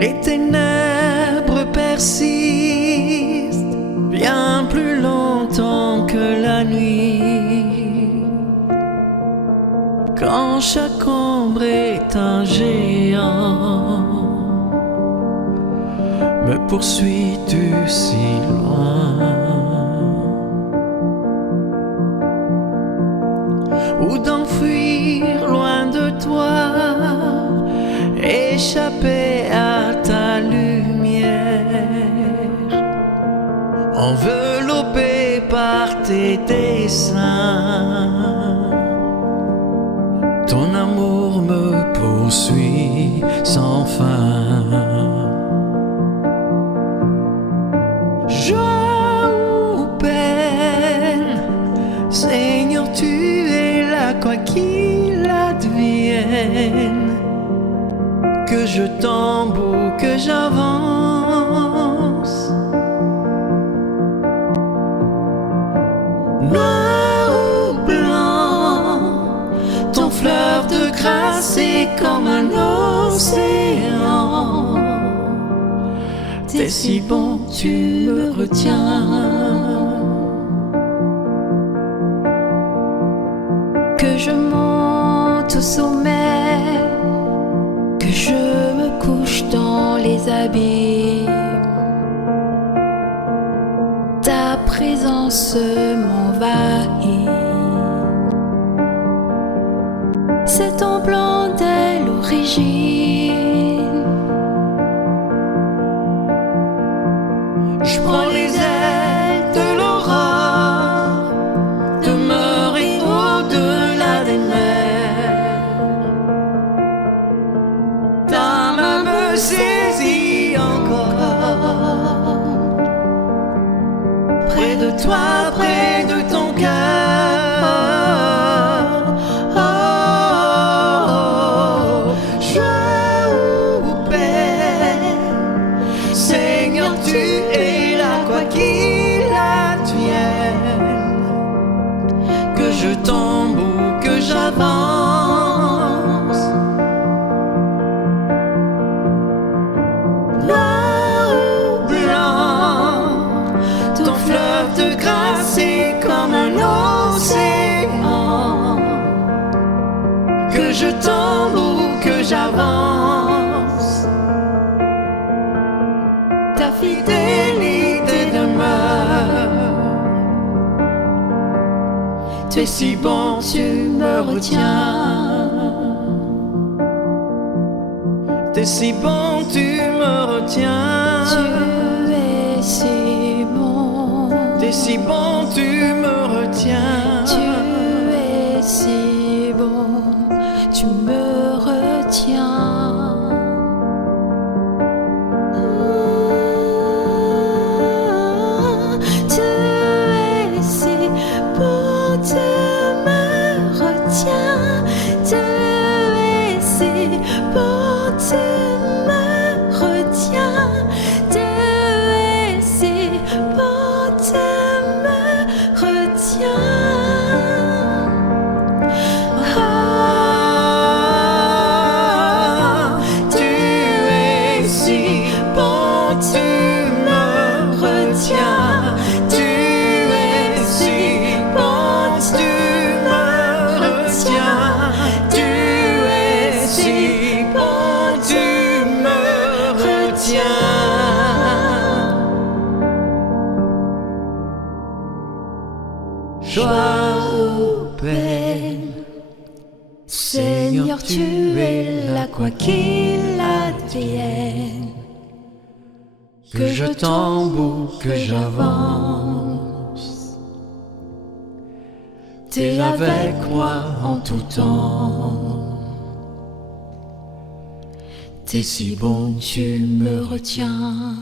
Les ténèbres persistent bien plus longtemps que la nuit. Quand chaque ombre est un géant, me poursuis-tu si loin? Ou d'enfuir loin de toi, échapper à ta lumière, enveloppé par tes desseins. Ton amour me poursuit sans fin. Joie ou peine, Seigneur, tu es là, quoi qu'il advienne. Que je tombe ou que j'avance, noir ou blanc, ton fleuve de grâce est comme un océan. T'es si bon, tu me retiens. Que je monte au sommet, que je me couche dans les abîmes, ta présence m'envahit. C'est ton plan dès l'origine. Je prends les ailes de l'aurore, demeurer au-delà des mers. Ta main me saisit encore, près de toi, près de ton cœur. Oh, joie ou peine, Seigneur, tu es là, quoi qu'il advienne. Que je tombe ou que j'avance, noir ou blanc, ton fleuve de grâce est comme un océan. Que je tombe ou que j'avance, ta fidélité demeure. Tu es si bon, tu me retiens. T'es si bon, tu me retiens. Tu es si bon. T'es si bon, tu me retiens. Tu es si bon, tu me retiens. Tu es si bon, tu me retiens. Tu es si bon, tu me retiens. Tu es si bon, tu me retiens. Tu es si bon, tu me retiens. Tu es si bon, tu me retiens. Tu es si bon, tu me retiens. Joie ou peine, Seigneur, tu es là, quoi qu'il advienne. que je tombe ou que j'avance, t'es avec moi en tout temps. T'es si bon, tu me retiens.